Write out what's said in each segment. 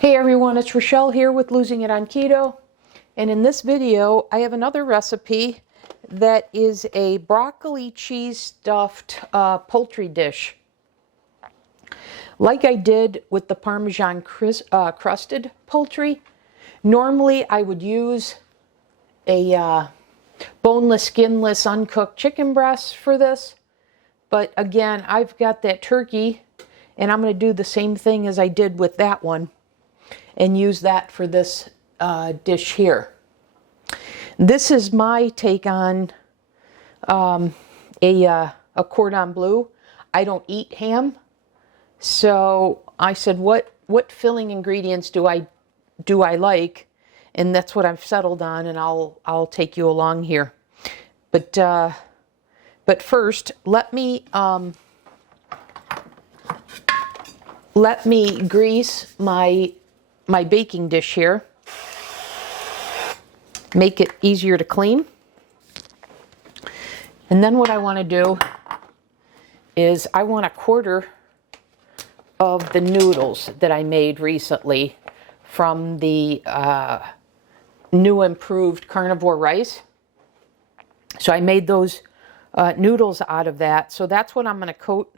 Hey everyone, it's Rochelle here with Losing It on Keto. And in this video, I have another recipe that is a broccoli cheese stuffed poultry dish. Like I did with the Parmesan crusted poultry, normally I would use a boneless, skinless, uncooked chicken breast for this. But again, I've got that turkey and I'm going to do the same thing as I did with that one and use that for this dish here. This is my take on a cordon bleu. I don't eat ham, so I said, what filling ingredients do I like? And that's what I've settled on, and I'll take you along here. But first, let me grease my baking dish here. Make it easier to clean. And then what I want to do is I want a quarter of the noodles that I made recently from the new improved carnivore rice. So I made those noodles out of that. So that's what I'm going to coat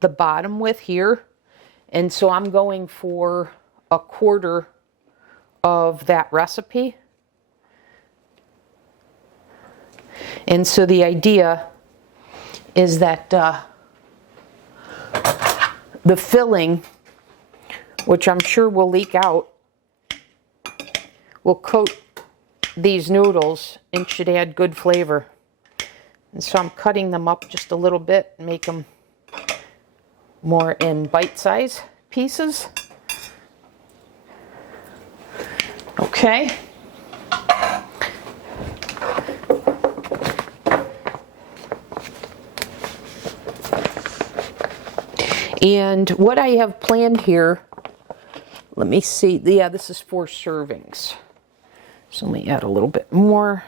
the bottom with here. And so I'm going for a quarter of that recipe. And so the idea is that the filling, which I'm sure will leak out, will coat these noodles and should add good flavor. And so I'm cutting them up just a little bit and make them more in bite-sized pieces. Okay. And what I have planned here, let me see. Yeah, this is 4 servings. So let me add a little bit more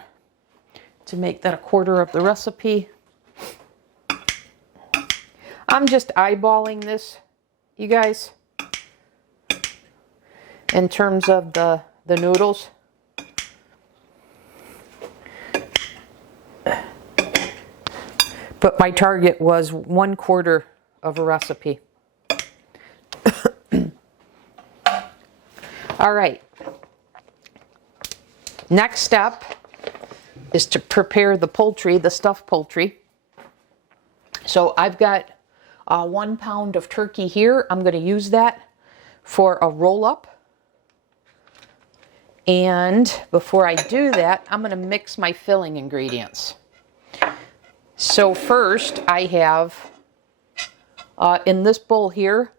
to make that a quarter of the recipe. I'm just eyeballing this, you guys, in terms of the noodles. But my target was 1/4 of a recipe. All right. Next step is to prepare the poultry, the stuffed poultry. So I've got 1 pound of turkey here. I'm going to use that for a roll-up. And before I do that, I'm going to mix my filling ingredients. So first I have, in this bowl here,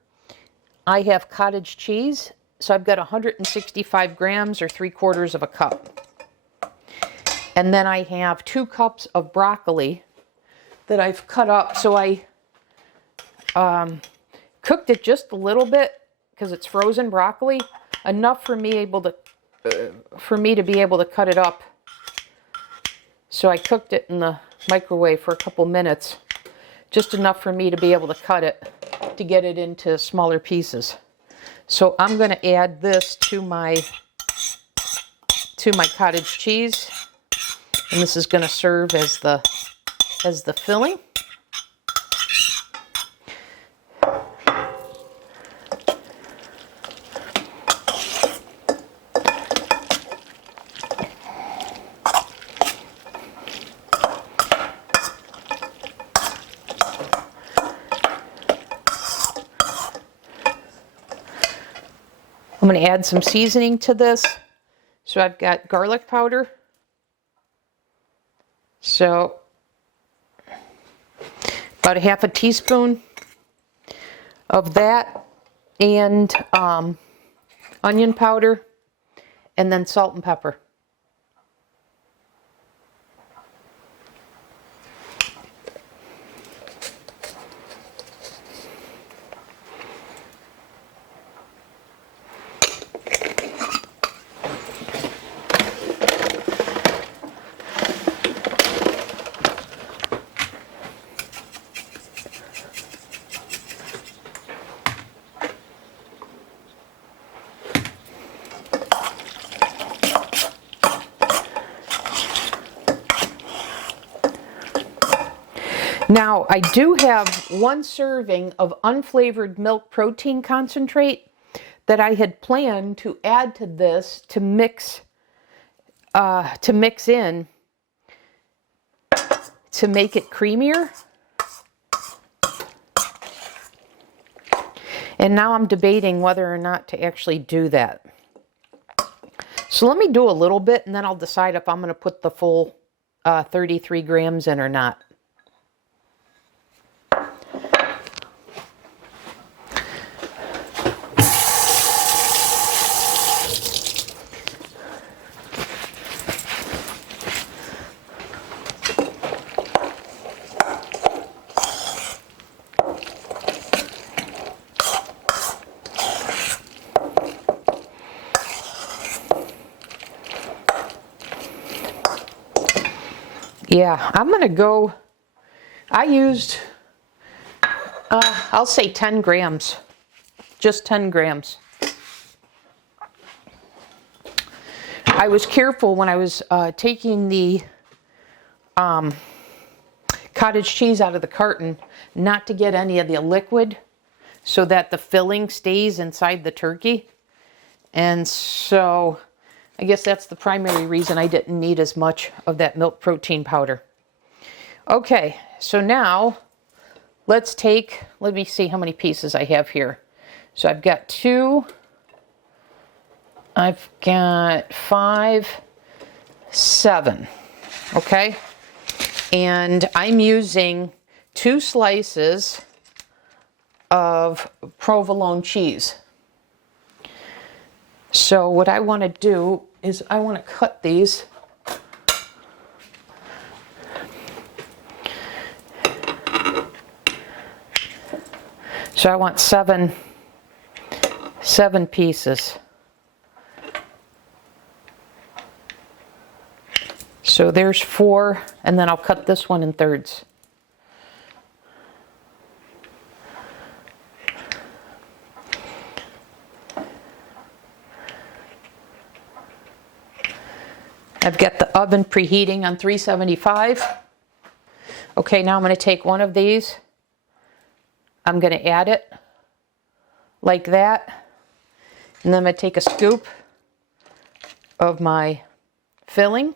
I have cottage cheese. So I've got 165 grams or 3/4 of a cup. And then I have 2 cups of broccoli that I've cut up. So I cooked it just a little bit because it's frozen broccoli, enough for me to be able to cut it up. So I cooked it in the microwave for a couple minutes, just enough for me to be able to cut it, to get it into smaller pieces. So I'm going to add this to my cottage cheese, and this is going to serve as the filling. I'm going to add some seasoning to this. So I've got garlic powder. So about 1/2 teaspoon of that, and onion powder, and then salt and pepper. Now, I do have 1 serving of unflavored milk protein concentrate that I had planned to add to this to mix in to make it creamier. And now I'm debating whether or not to actually do that. So let me do a little bit and then I'll decide if I'm going to put the full 33 grams in or not. Yeah, I'm going to go, I used, I'll say 10 grams, just 10 grams. I was careful when I was taking the cottage cheese out of the carton not to get any of the liquid so that the filling stays inside the turkey. And so I guess that's the primary reason I didn't need as much of that milk protein powder. Okay, so now let me see how many pieces I have here. So I've got 2, I've got 5, 7, okay? And I'm using 2 slices of provolone cheese. So what I want to do is I want to cut these. So I want 7 pieces. So there's 4, and then I'll cut this one in thirds. I've got the oven preheating on 375. Okay, now I'm going to take one of these. I'm going to add it like that. And then I'm going to take a scoop of my filling.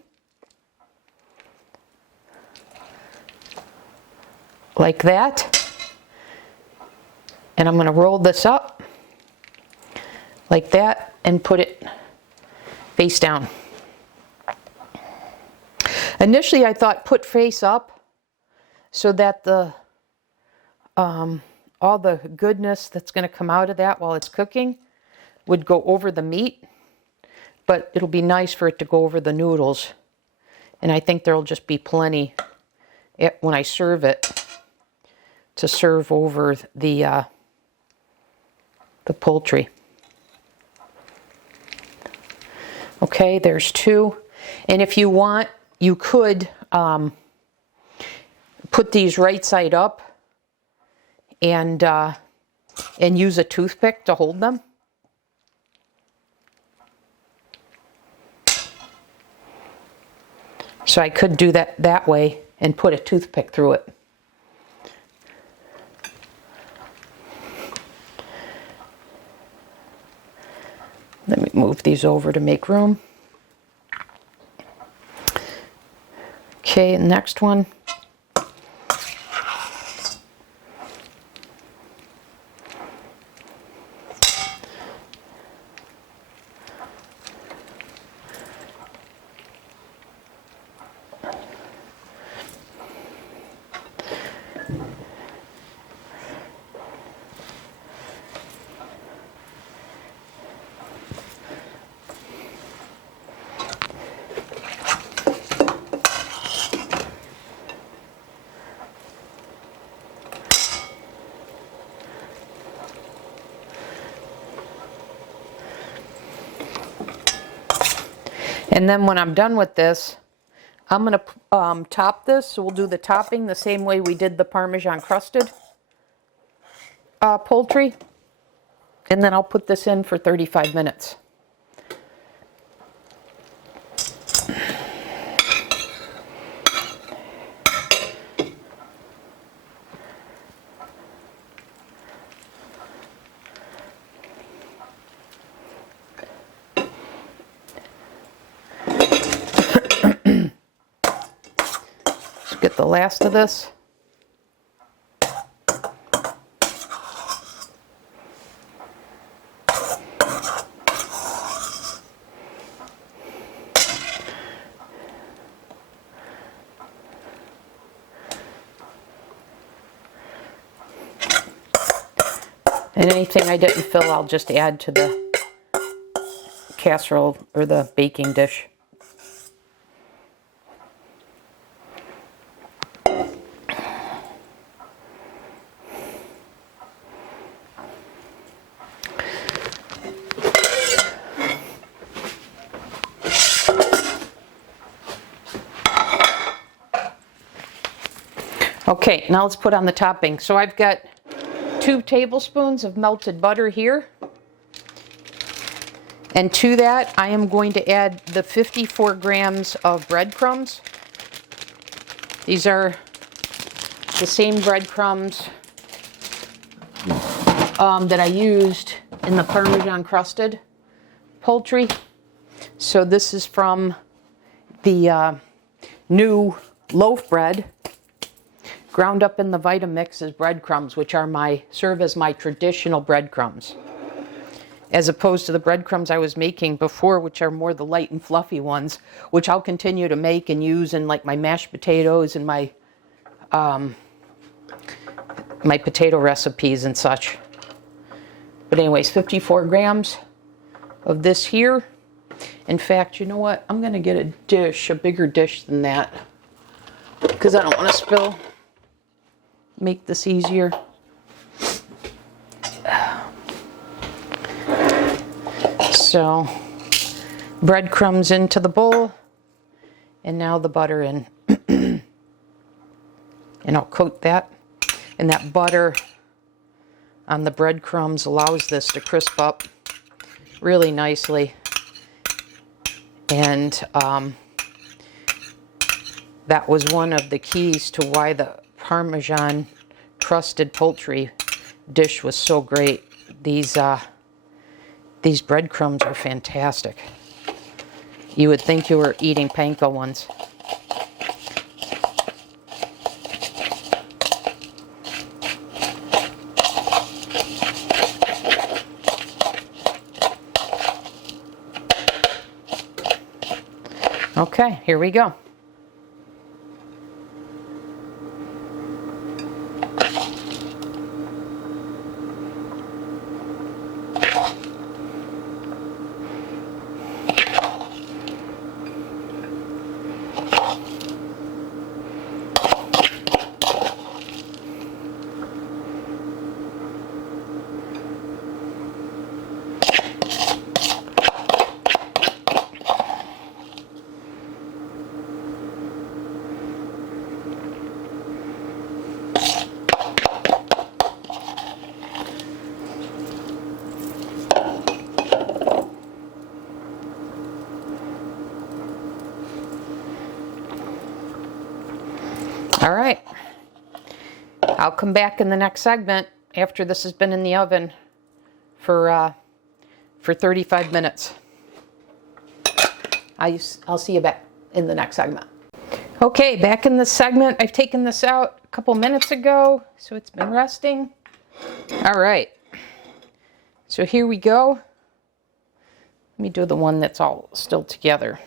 Like that. And I'm going to roll this up like that and put it face down. Initially, I thought put face up so that the all the goodness that's going to come out of that while it's cooking would go over the meat, but it'll be nice for it to go over the noodles. And I think there'll just be plenty when I serve it to serve over the poultry. Okay, there's 2. And if you want, you could put these right side up and use a toothpick to hold them. So I could do that way and put a toothpick through it. Let me move these over to make room. Okay, next one. And then when I'm done with this, I'm going to top this. So we'll do the topping the same way we did the Parmesan crusted poultry. And then I'll put this in for 35 minutes. get the last of this. And anything I didn't fill, I'll just add to the casserole or the baking dish. Okay, now let's put on the topping. So I've got 2 tablespoons of melted butter here. And to that, I am going to add the 54 grams of breadcrumbs. These are the same breadcrumbs that I used in the Parmesan crusted poultry. So this is from the new loaf bread, ground up in the Vitamix as breadcrumbs, which are serve as my traditional breadcrumbs, as opposed to the breadcrumbs I was making before, which are more the light and fluffy ones, which I'll continue to make and use in like my mashed potatoes and my my potato recipes and such. But anyways, 54 grams of this here. In fact, you know what? I'm going to get a bigger dish than that, because I don't want to spill. Make this easier. So, breadcrumbs into the bowl, and now the butter in. And I'll coat that. And that butter on the breadcrumbs allows this to crisp up really nicely. And that was one of the keys to why the Parmesan crusted poultry dish was so great. These breadcrumbs are fantastic. You would think you were eating panko ones. Okay, here we go. All right, I'll come back in the next segment after this has been in the oven for 35 minutes. I'll see you back in the next segment. Okay, back in this segment. I've taken this out a couple minutes ago, so it's been resting. All right, so here we go. Let me do the one that's all still together.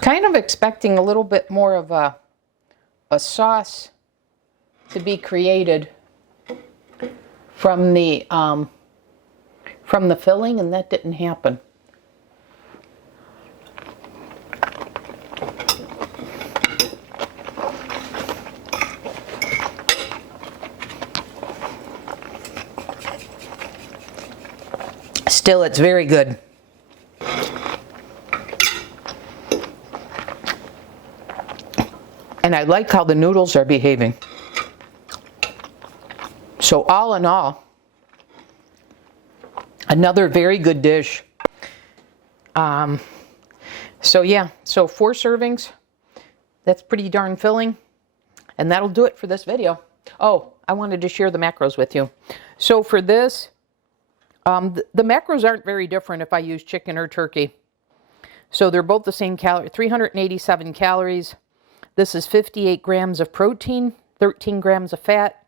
Kind of expecting a little bit more of a sauce to be created from the filling, and that didn't happen. Still, it's very good. And I like how the noodles are behaving. So all in all, another very good dish. So yeah, so 4 servings. That's pretty darn filling. And that'll do it for this video. Oh, I wanted to share the macros with you. So for this, the macros aren't very different if I use chicken or turkey. So they're both the same calorie, 387 calories. This is 58 grams of protein, 13 grams of fat,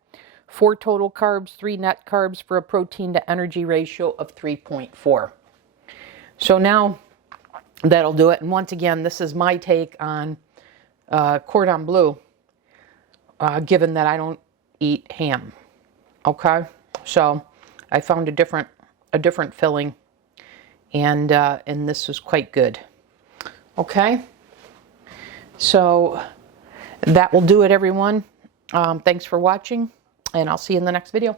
4 total carbs, 3 net carbs for a protein to energy ratio of 3.4. So now that'll do it. And once again, this is my take on cordon bleu, given that I don't eat ham. Okay, so I found a different filling, and this was quite good. Okay, so that will do it, everyone. Thanks for watching, and I'll see you in the next video.